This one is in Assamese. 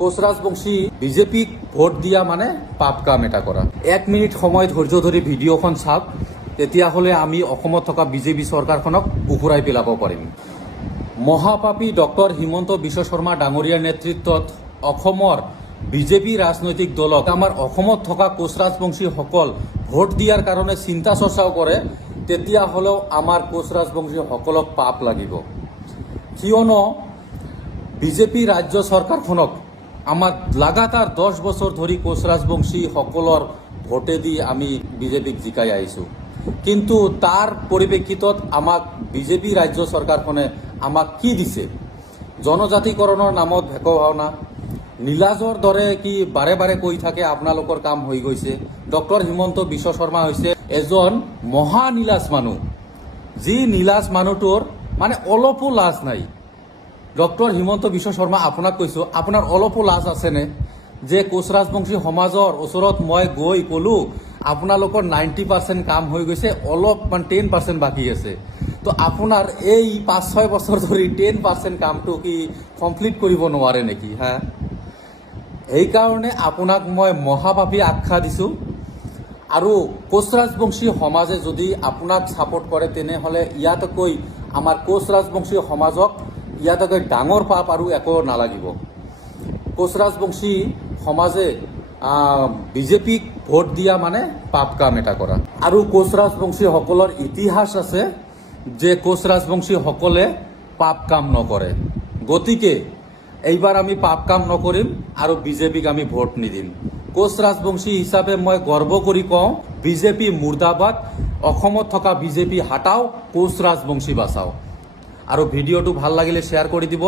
কোচ ৰাজবংশী বিজেপিক ভোট দিয়া মানে পাপ কাম এটা কৰা। 1 মিনিট সময় ধৈৰ্য ধৰি ভিডিঅ'খন চাওক, তেতিয়াহ'লে আমি অসমত থকা বিজেপি চৰকাৰখনক উফুৰাই পেলাব পাৰিম। মহাপাপী ডক্টৰ হিমন্ত বিশ্ব শৰ্মা ডাঙৰীয়াৰ নেতৃত্বত অসমৰ বিজেপি ৰাজনৈতিক দলক আমাৰ অসমত থকা কোচ ৰাজবংশীসকল ভোট দিয়াৰ কাৰণে চিন্তা চৰ্চাও কৰে, তেতিয়াহ'লেও আমাৰ কোচ ৰাজবংশীসকলক পাপ লাগিব। কিয়নো বিজেপি ৰাজ্য চৰকাৰখনক আমাৰ লাগাতাৰ 10 বছৰ ধৰি কোচ ৰাজবংশীসকলৰ ভোটে দি আমি বিজেপিক জিকাই আহিছোঁ, কিন্তু তাৰ পৰিপ্ৰেক্ষিতত আমাক বিজেপি ৰাজ্য চৰকাৰখনে আমাক কি দিছে? জনজাতিকৰণৰ নামত ভেক ভাওনা, নীলাজৰ দৰে কি বাৰে বাৰে কৈ থাকে আপোনালোকৰ কাম হৈ গৈছে। ডক্টৰ হিমন্ত বিশ্ব শৰ্মা হৈছে এজন মহা নীলাজ মানুহ, যি নীলাজ মানুহটোৰ মানে অলপো লাজ নাই। ডক্টৰ হিমন্ত বিশ্ব শৰ্মা, আপোনাক কৈছোঁ, আপোনাৰ অলপো লাজ আছেনে যে কোচ ৰাজবংশী সমাজৰ ওচৰত মই গৈ ক'লোঁ আপোনালোকৰ 90% কাম হৈ গৈছে, অলপ 10% বাকী আছে। তো আপোনাৰ এই 5-6 বছৰ ধৰি 10% কামটো কি কমপ্লিট কৰিব নোৱাৰে নেকি? সেইকাৰণে আপোনাক মই মহাপাপী আখ্যা দিছোঁ। আৰু কোচ ৰাজবংশী সমাজে যদি আপোনাক ছাপোৰ্ট কৰে, তেনেহ'লে ইয়াতকৈ আমাৰ কোচ ৰাজবংশী সমাজক ইয়াতকৈ ডাঙৰ পাপ আৰু একো নালাগিব। কোচ ৰাজবংশী সমাজে বিজেপিক ভোট দিয়া মানে পাপ কাম এটা কৰা। আৰু কোচ ৰাজবংশীসকলৰ ইতিহাস আছে যে কোচ ৰাজবংশীসকলে পাপ কাম নকৰে। গতিকে এইবাৰ আমি পাপ কাম নকৰিম আৰু বিজেপিক আমি ভোট নিদিম। কোচ ৰাজবংশী হিচাপে মই গৰ্ব কৰি কওঁ, বিজেপি মুৰ্দাবাদ, অসমত থকা বিজেপি হাটাও, কোচ ৰাজবংশী বাচাও। আৰু ভিডিঅ'টো ভাল লাগিলে শ্বেয়াৰ কৰি দিব।